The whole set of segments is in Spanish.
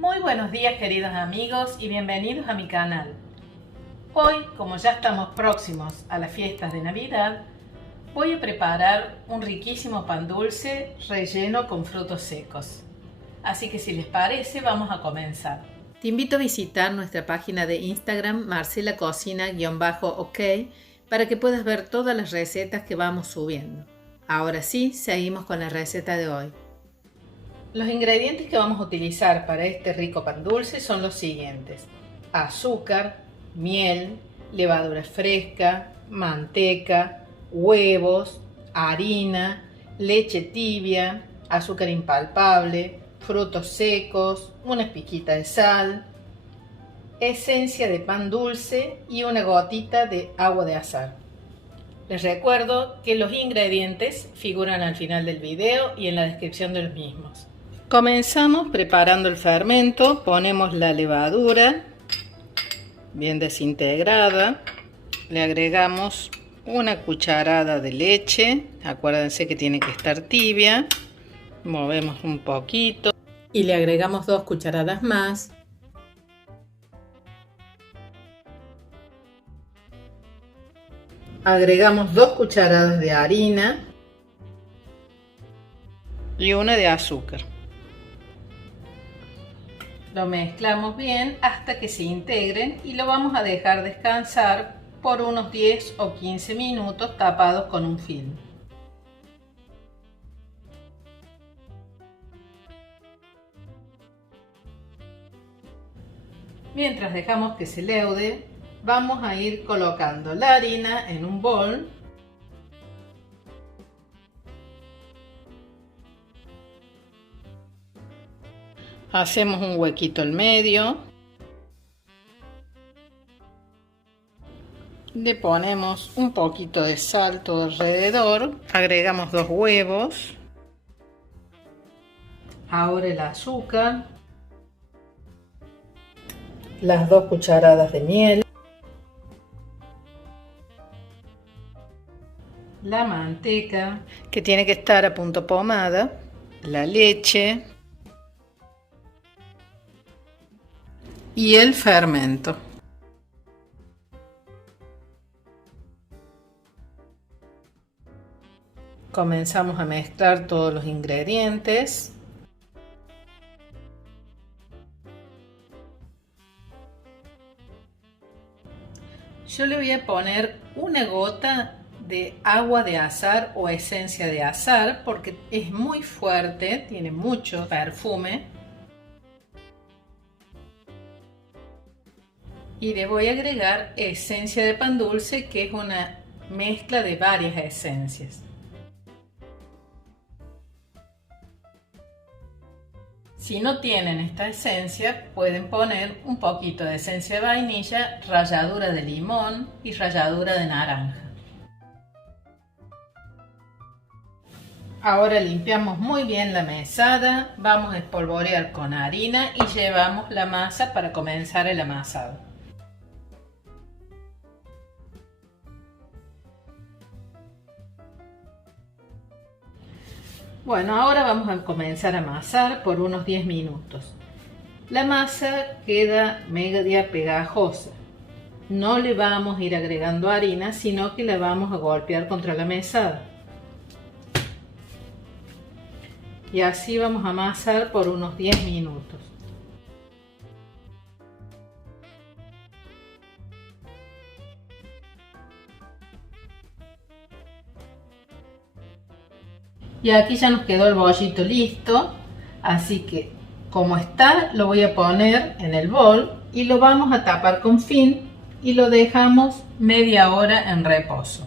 Muy buenos días queridos amigos y bienvenidos a mi canal. Hoy, como ya estamos próximos a las fiestas de Navidad, voy a preparar un riquísimo pan dulce relleno con frutos secos. Así que si les parece, vamos a comenzar. Te invito a visitar nuestra página de Instagram marcelacocina_ok para que puedas ver todas las recetas que vamos subiendo. Ahora sí, seguimos con la receta de hoy. Los ingredientes que vamos a utilizar para este rico pan dulce son los siguientes: azúcar, miel, levadura fresca, manteca, huevos, harina, leche tibia, azúcar impalpable, frutos secos, una pizquita de sal, esencia de pan dulce y una gotita de agua de azahar. Les recuerdo que los ingredientes figuran al final del video y en la descripción de los mismos. Comenzamos preparando el fermento. Ponemos la levadura bien desintegrada, le agregamos una cucharada de leche, acuérdense que tiene que estar tibia, movemos un poquito y le agregamos 2 cucharadas más. Agregamos 2 cucharadas de harina y una de azúcar. Lo mezclamos bien hasta que se integren y lo vamos a dejar descansar por unos 10 o 15 minutos tapados con un film. Mientras dejamos que se leude, vamos a ir colocando la harina en un bol. Hacemos un huequito al medio. Le ponemos un poquito de sal todo alrededor. Agregamos 2 huevos. Ahora el azúcar. Las 2 cucharadas de miel. La manteca, que tiene que estar a punto pomada. La leche. Y el fermento. Comenzamos a mezclar todos los ingredientes. Yo le voy a poner una gota de agua de azahar o esencia de azahar porque es muy fuerte, tiene mucho perfume. Y le voy a agregar esencia de pan dulce, que es una mezcla de varias esencias. Si no tienen esta esencia, pueden poner un poquito de esencia de vainilla, ralladura de limón y ralladura de naranja. Ahora limpiamos muy bien la mesada, vamos a espolvorear con harina y llevamos la masa para comenzar el amasado. Bueno, ahora vamos a comenzar a amasar por unos 10 minutos. La masa queda media pegajosa. No le vamos a ir agregando harina, sino que la vamos a golpear contra la mesada. Y así vamos a amasar por unos 10 minutos. Y aquí ya nos quedó el bollito listo, así que como está lo voy a poner en el bol y lo vamos a tapar con film y lo dejamos media hora en reposo.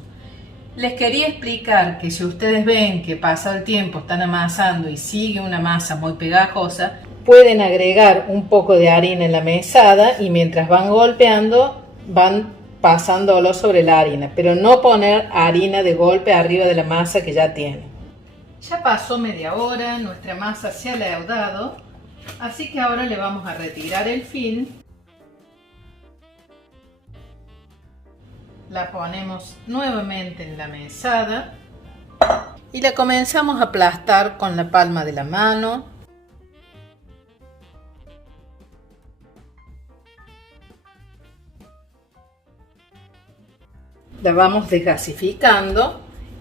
Les quería explicar que si ustedes ven que pasa el tiempo, están amasando y sigue una masa muy pegajosa, pueden agregar un poco de harina en la mesada y mientras van golpeando van pasándolo sobre la harina, pero no poner harina de golpe arriba de la masa que ya tiene. Ya pasó media hora, nuestra masa se ha leudado, así que ahora le vamos a retirar el film. La ponemos nuevamente en la mesada y la comenzamos a aplastar con la palma de la mano. La vamos desgasificando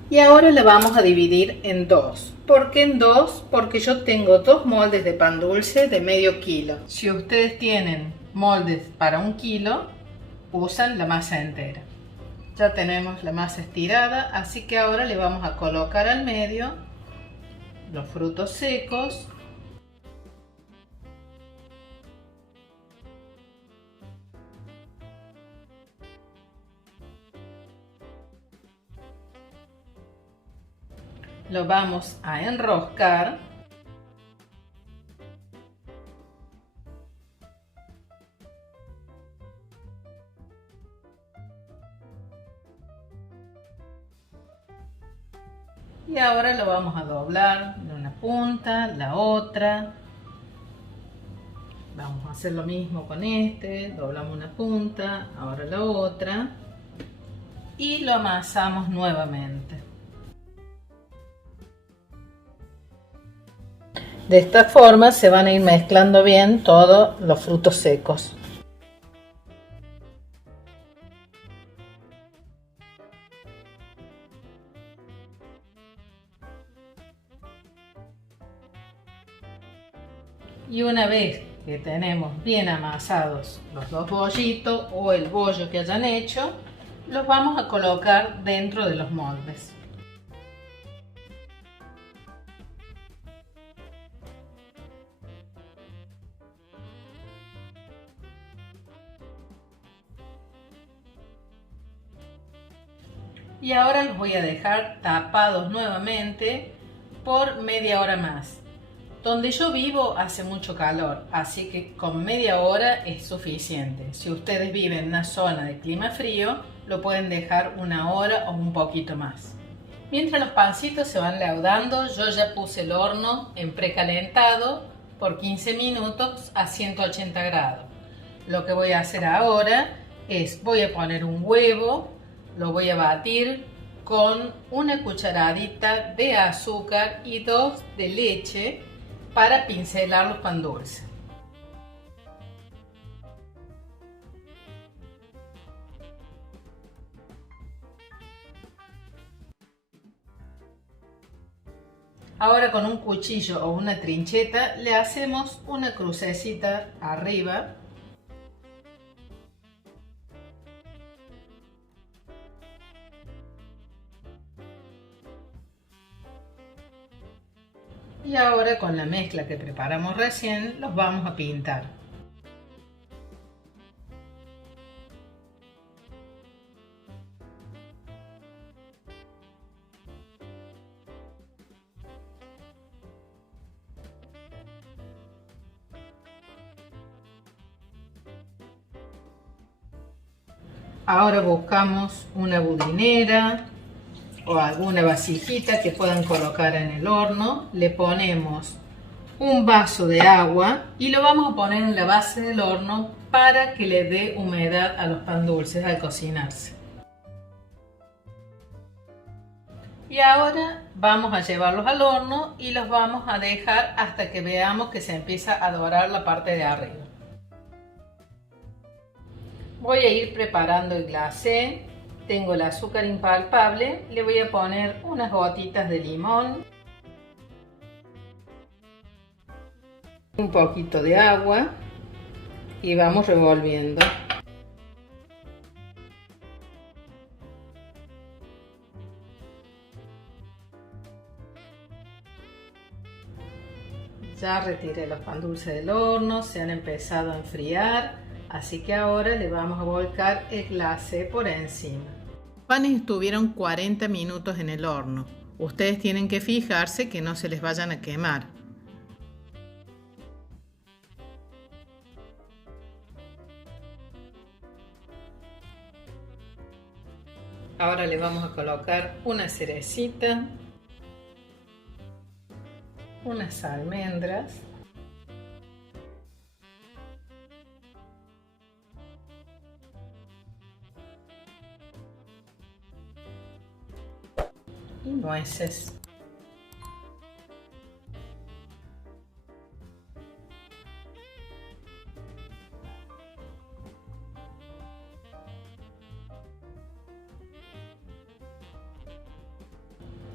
y ahora la vamos a dividir en dos. ¿Por qué en dos? Porque yo tengo dos moldes de pan dulce de medio kilo. Si ustedes tienen moldes para 1 kilo, usan la masa entera. Ya tenemos la masa estirada, así que ahora le vamos a colocar al medio los frutos secos. Lo vamos a enroscar. Y ahora lo vamos a doblar de una punta, la otra. Vamos a hacer lo mismo con este, doblamos una punta, ahora la otra. Y lo amasamos nuevamente. De esta forma se van a ir mezclando bien todos los frutos secos. Y una vez que tenemos bien amasados los dos bollitos o el bollo que hayan hecho, los vamos a colocar dentro de los moldes. Y ahora los voy a dejar tapados nuevamente por media hora más. Donde yo vivo hace mucho calor, así que con media hora es suficiente. Si ustedes viven en una zona de clima frío, lo pueden dejar 1 hora o un poquito más. Mientras los pancitos se van leudando, yo ya puse el horno en precalentado por 15 minutos a 180 grados. Lo que voy a hacer ahora es, voy a poner un huevo, lo voy a batir con una cucharadita de azúcar y 2 de leche para pincelar los pan dulces. Ahora con un cuchillo o una trincheta le hacemos una crucecita arriba. Y ahora con la mezcla que preparamos recién los vamos a pintar. Ahora buscamos una budinera o alguna vasijita que puedan colocar en el horno. Le ponemos un vaso de agua y lo vamos a poner en la base del horno para que le dé humedad a los pan dulces al cocinarse. Y ahora vamos a llevarlos al horno y los vamos a dejar hasta que veamos que se empieza a dorar la parte de arriba. Voy a ir preparando el glacé. Tengo el azúcar impalpable, le voy a poner unas gotitas de limón, un poquito de agua y vamos revolviendo. Ya retiré los pan dulces del horno, se han empezado a enfriar. Así que ahora le vamos a volcar el glacé por encima. Los panes estuvieron 40 minutos en el horno. Ustedes tienen que fijarse que no se les vayan a quemar. Ahora le vamos a colocar una cerecita, unas almendras. Y nueces.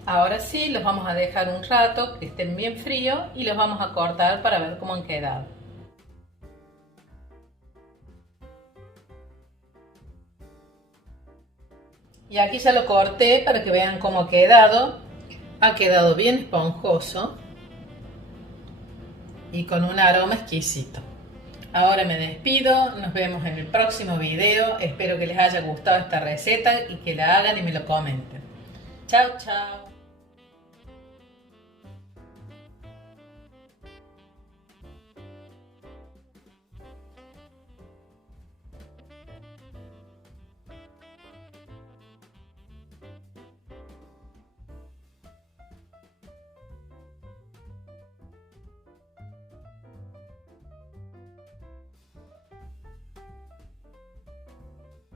Ahora sí, los vamos a dejar un rato, que estén bien fríos y los vamos a cortar para ver cómo han quedado. Y aquí ya lo corté para que vean cómo ha quedado. Ha quedado bien esponjoso y con un aroma exquisito. Ahora me despido, nos vemos en el próximo video. Espero que les haya gustado esta receta y que la hagan y me lo comenten. Chao, chao.